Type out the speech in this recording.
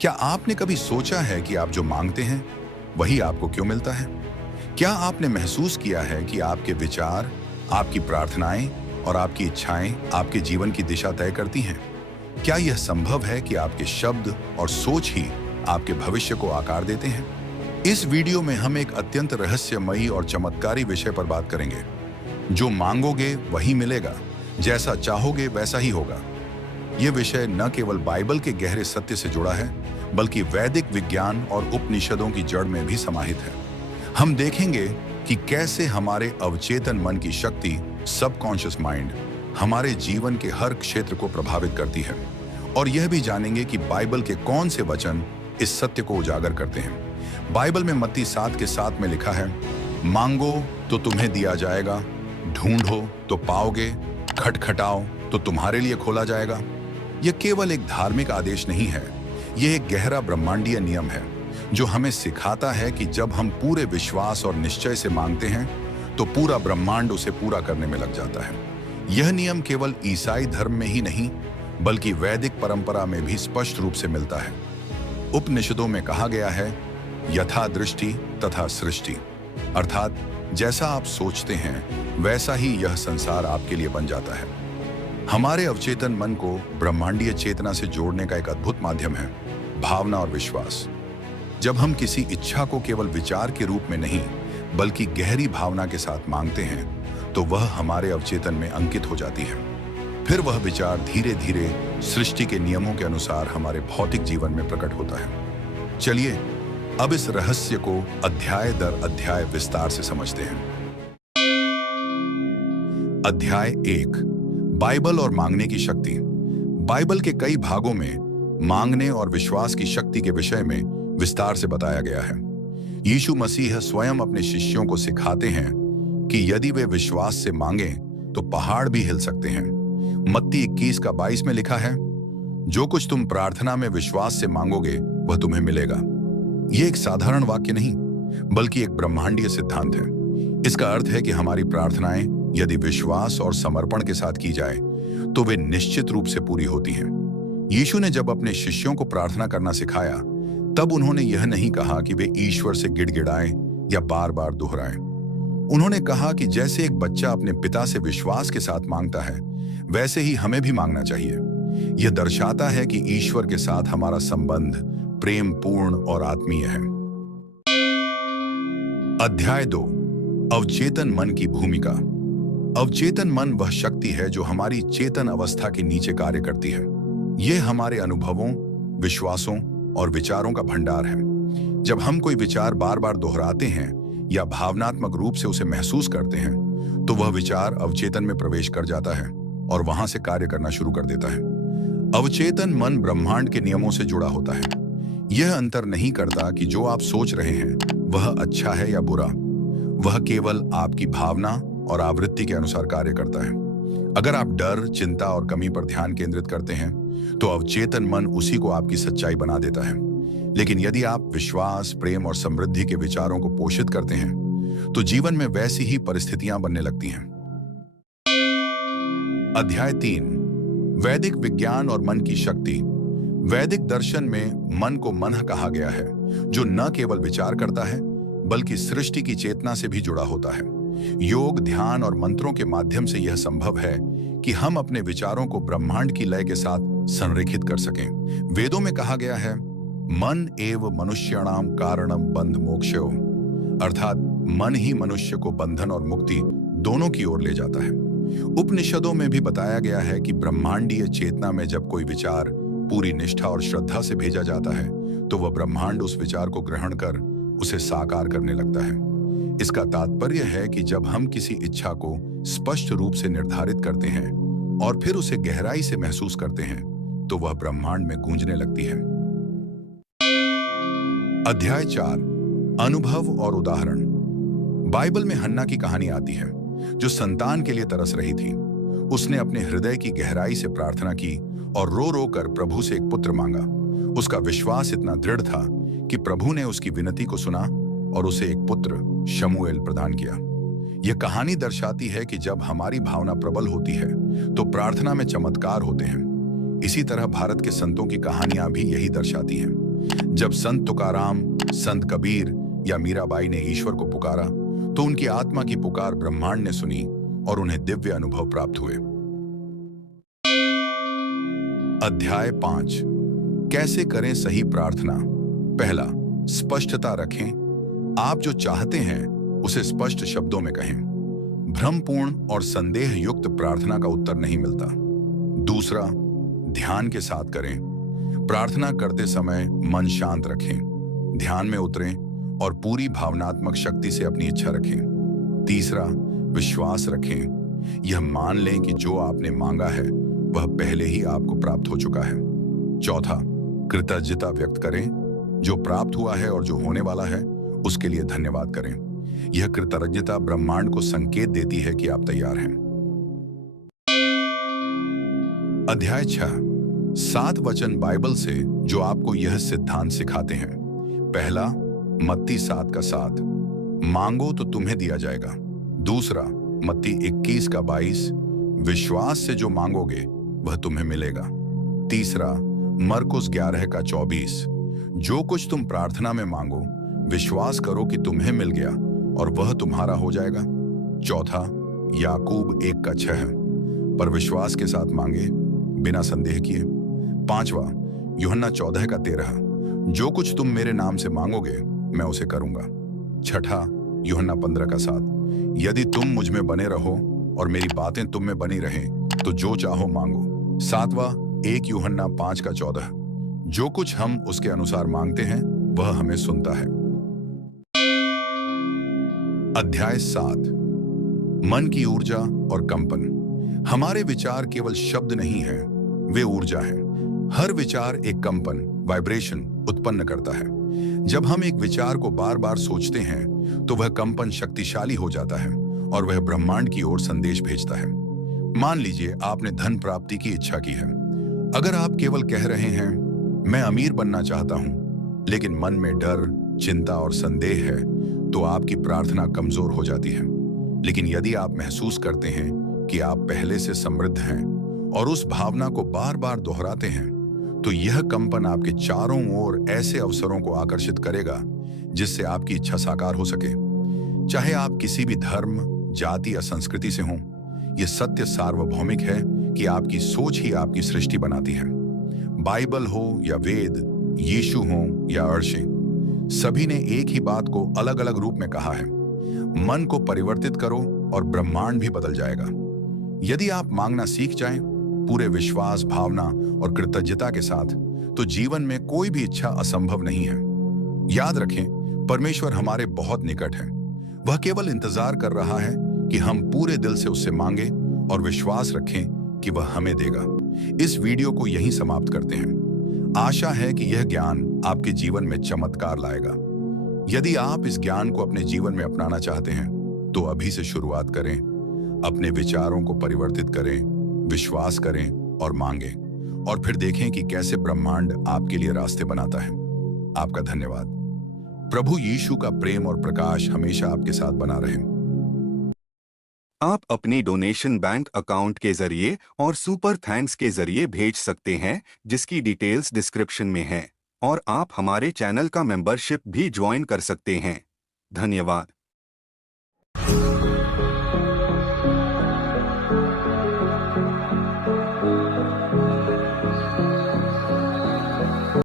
क्या आपने कभी सोचा है कि आप जो मांगते हैं वही आपको क्यों मिलता है? क्या आपने महसूस किया है कि आपके विचार, आपकी प्रार्थनाएं और आपकी इच्छाएं आपके जीवन की दिशा तय करती हैं? क्या यह संभव है कि आपके शब्द और सोच ही आपके भविष्य को आकार देते हैं? इस वीडियो में हम एक अत्यंत रहस्यमयी और चमत्कारी विषय पर बात करेंगे। जो मांगोगे वही मिलेगा, जैसा चाहोगे वैसा ही होगा। यह विषय न केवल बाइबल के गहरे सत्य से जुड़ा है, बल्कि वैदिक विज्ञान और उपनिषदों की जड़ में भी समाहित है। हम देखेंगे कि कैसे हमारे अवचेतन मन की शक्ति, सबकॉन्शियस माइंड, हमारे जीवन के हर क्षेत्र को प्रभावित करती है, और यह भी जानेंगे कि बाइबल के कौन से वचन इस सत्य को उजागर करते हैं। बाइबल में मत्ती 7:7 में लिखा है, मांगो तो तुम्हें दिया जाएगा, ढूंढो तो पाओगे, खटखटाओ तो तुम्हारे लिए खोला जाएगा। यह केवल एक धार्मिक आदेश नहीं है, यह एक गहरा ब्रह्मांडीय नियम है जो हमें सिखाता है कि जब हम पूरे विश्वास और निश्चय से मांगते हैं तो पूरा ब्रह्मांड उसे पूरा करने में लग जाता है। यह नियम केवल ईसाई धर्म में ही नहीं, बल्कि वैदिक परंपरा में भी स्पष्ट रूप से मिलता है। उपनिषदों में कहा गया है, यथा दृष्टि तथा सृष्टि, अर्थात जैसा आप सोचते हैं वैसा ही यह संसार आपके लिए बन जाता है। हमारे अवचेतन मन को ब्रह्मांडीय चेतना से जोड़ने का एक अद्भुत माध्यम है भावना और विश्वास। जब हम किसी इच्छा को केवल विचार के रूप में नहीं, बल्कि गहरी भावना के साथ मांगते हैं, तो वह हमारे अवचेतन में अंकित हो जाती है। फिर वह विचार धीरे धीरे सृष्टि के नियमों के अनुसार हमारे भौतिक जीवन में प्रकट होता है। चलिए अब इस रहस्य को अध्याय दर अध्याय विस्तार से समझते हैं। अध्याय 1, बाइबल और मांगने की शक्ति। बाइबल के कई भागों में मांगने और विश्वास की शक्ति के विषय में विस्तार से बताया गया है। यीशु मसीह स्वयं अपने शिष्यों को सिखाते हैं कि यदि वे विश्वास से मांगें तो पहाड़ भी हिल सकते हैं। मत्ती 21:22 में लिखा है, जो कुछ तुम प्रार्थना में विश्वास से मांगोगे वह तुम्हें मिलेगा। यह एक साधारण वाक्य नहीं, बल्कि एक ब्रह्मांडीय सिद्धांत है। इसका अर्थ है कि हमारी प्रार्थनाएं यदि विश्वास और समर्पण के साथ की जाए तो वे निश्चित रूप से पूरी होती हैं। यीशु ने जब अपने शिष्यों को प्रार्थना करना सिखाया, तब उन्होंने यह नहीं कहा कि वे ईश्वर से गिड़गिड़ाएं या बार बार दोहराएं। उन्होंने कहा कि जैसे एक बच्चा अपने पिता से विश्वास के साथ मांगता है, वैसे ही हमें भी मांगना चाहिए। यह दर्शाता है कि ईश्वर के साथ हमारा संबंध प्रेम पूर्ण और आत्मीय है। अध्याय 2, अवचेतन मन की भूमिका। अवचेतन मन वह शक्ति है जो हमारी चेतन अवस्था के नीचे कार्य करती है। यह हमारे अनुभवों, विश्वासों और विचारों का भंडार है। जब हम कोई विचार बार बार दोहराते हैं या भावनात्मक रूप से उसे महसूस करते हैं, तो वह विचार अवचेतन में प्रवेश कर जाता है और वहां से कार्य करना शुरू कर देता है। अवचेतन मन ब्रह्मांड के नियमों से जुड़ा होता है। यह अंतर नहीं करता कि जो आप सोच रहे हैं वह अच्छा है या बुरा। वह केवल आपकी भावना और आवृत्ति के अनुसार कार्य करता है। अगर आप डर, चिंता और कमी पर ध्यान केंद्रित करते हैं, तो अवचेतन मन उसी को आपकी सच्चाई बना देता है। लेकिन यदि आप विश्वास, प्रेम और समृद्धि के विचारों को पोषित करते हैं, तो जीवन में वैसी ही परिस्थितियां बनने लगती हैं। अध्याय 3, वैदिक विज्ञान और मन की शक्ति। वैदिक दर्शन में मन को मन कहा गया है, जो न केवल विचार करता है, बल्कि सृष्टि की चेतना से भी जुड़ा होता है। योग, ध्यान और मंत्रों के माध्यम से यह संभव है कि हम अपने विचारों को ब्रह्मांड की लय के साथ संरेखित कर सकें। वेदों में कहा गया है, मन एव मनुष्याणाम कारणम बंध मोक्षो, अर्थात मन ही मनुष्य को बंधन और मुक्ति दोनों की ओर ले जाता है। उपनिषदों में भी बताया गया है कि ब्रह्मांडीय चेतना में जब कोई विचार पूरी निष्ठा और श्रद्धा से भेजा जाता है, तो वह ब्रह्मांड उस विचार को ग्रहण कर उसे साकार करने लगता है। इसका तात्पर्य है कि जब हम किसी इच्छा को स्पष्ट रूप से निर्धारित करते हैं और फिर उसे गहराई से महसूस करते हैं, तो वह ब्रह्मांड में गूंजने लगती है। अध्याय 4, अनुभव और उदाहरण। बाइबल में हन्ना की कहानी आती है, जो संतान के लिए तरस रही थी। उसने अपने हृदय की गहराई से प्रार्थना की और रो रो कर प्रभु से एक पुत्र मांगा। उसका विश्वास इतना दृढ़ था कि प्रभु ने उसकी विनती को सुना और उसे एक पुत्र शमूएल प्रदान किया। यह कहानी दर्शाती है कि जब हमारी भावना प्रबल होती है तो प्रार्थना में चमत्कार होते हैं। इसी तरह भारत के संतों की कहानियां भी यही दर्शाती हैं। जब संत तुकाराम, संत कबीर या मीराबाई ने ईश्वर को पुकारा तो उनकी आत्मा की पुकार ब्रह्मांड ने सुनी और उन्हें दिव्य अनुभव प्राप्त हुए। अध्याय 5, कैसे करें सही प्रार्थना। पहला, स्पष्टता रखें। आप जो चाहते हैं उसे स्पष्ट शब्दों में कहें। भ्रमपूर्ण और संदेह युक्त प्रार्थना का उत्तर नहीं मिलता। दूसरा, ध्यान के साथ करें। प्रार्थना करते समय मन शांत रखें, ध्यान में उतरें और पूरी भावनात्मक शक्ति से अपनी इच्छा रखें। तीसरा, विश्वास रखें। यह मान लें कि जो आपने मांगा है वह पहले ही आपको प्राप्त हो चुका है। चौथा, कृतज्ञता व्यक्त करें। जो प्राप्त हुआ है और जो होने वाला है उसके लिए धन्यवाद करें। यह कृतज्ञता ब्रह्मांड को संकेत देती है कि आप तैयार हैं। अध्याय 6, 7 वचन बाइबल से जो आपको यह सिद्धांत सिखाते हैं। पहला, मत्ती 7:7, मांगो तो तुम्हें दिया जाएगा। दूसरा, मत्ती 21:22, विश्वास से जो मांगोगे वह तुम्हें मिलेगा। तीसरा, मरकुस 11:24, जो कुछ तुम प्रार्थना में मांगो विश्वास करो कि तुम्हें मिल गया और वह तुम्हारा हो जाएगा। चौथा, याकूब 1:6, पर विश्वास के साथ मांगे बिना संदेह किए। पांचवा, यूहन्ना 14:13, जो कुछ तुम मेरे नाम से मांगोगे मैं उसे करूंगा। छठा, यूहन्ना 15:7, यदि तुम मुझ में बने रहो और मेरी बातें तुम में बनी रहें तो जो चाहो मांगो। सातवां, 1 यूहन्ना 5:14, जो कुछ हम उसके अनुसार मांगते हैं वह हमें सुनता है। अध्याय 7, मन की ऊर्जा और कंपन। हमारे विचार केवल शब्द नहीं है, वे ऊर्जा है। हर विचार एक कंपन, वाइब्रेशन उत्पन्न करता है। जब हम एक विचार को बार बार सोचते हैं तो वह कंपन शक्तिशाली हो जाता है और वह ब्रह्मांड की ओर संदेश भेजता है। मान लीजिए आपने धन प्राप्ति की इच्छा की है। अगर आप केवल कह रहे हैं मैं अमीर बनना चाहता हूं, लेकिन मन में डर, चिंता और संदेह है तो आपकी प्रार्थना कमजोर हो जाती है। लेकिन यदि आप महसूस करते हैं कि आप पहले से समृद्ध हैं और उस भावना को बार बार दोहराते हैं तो यह कंपन आपके चारों ओर ऐसे अवसरों को आकर्षित करेगा जिससे आपकी इच्छा साकार हो सके। चाहे आप किसी भी धर्म, जाति या संस्कृति से हों, यह सत्य सार्वभौमिक है कि आपकी सोच ही आपकी सृष्टि बनाती है। बाइबल हो या वेद, यीशु हो या अर्शें, सभी ने एक ही बात को अलग अलग रूप में कहा है, मन को परिवर्तित करो और ब्रह्मांड भी बदल जाएगा। यदि आप मांगना सीख जाएं पूरे विश्वास, भावना और कृतज्ञता के साथ, तो जीवन में कोई भी इच्छा असंभव नहीं है। याद रखें, परमेश्वर हमारे बहुत निकट है। वह केवल इंतजार कर रहा है कि हम पूरे दिल से उससे मांगे और विश्वास रखें कि वह हमें देगा। इस वीडियो को यहीं समाप्त करते हैं। आशा है कि यह ज्ञान आपके जीवन में चमत्कार लाएगा। यदि आप इस ज्ञान को अपने जीवन में अपनाना चाहते हैं तो अभी से शुरुआत करें। अपने विचारों को परिवर्तित करें, विश्वास करें और मांगें, और फिर देखें कि कैसे ब्रह्मांड आपके लिए रास्ते बनाता है। आपका धन्यवाद। प्रभु यीशु का प्रेम और प्रकाश हमेशा आपके साथ बना रहे। आप अपनी डोनेशन बैंक अकाउंट के जरिए और सुपर थैंक्स के जरिए भेज सकते हैं, जिसकी डिटेल्स डिस्क्रिप्शन में है। और आप हमारे चैनल का मेंबरशिप भी ज्वाइन कर सकते हैं। धन्यवाद।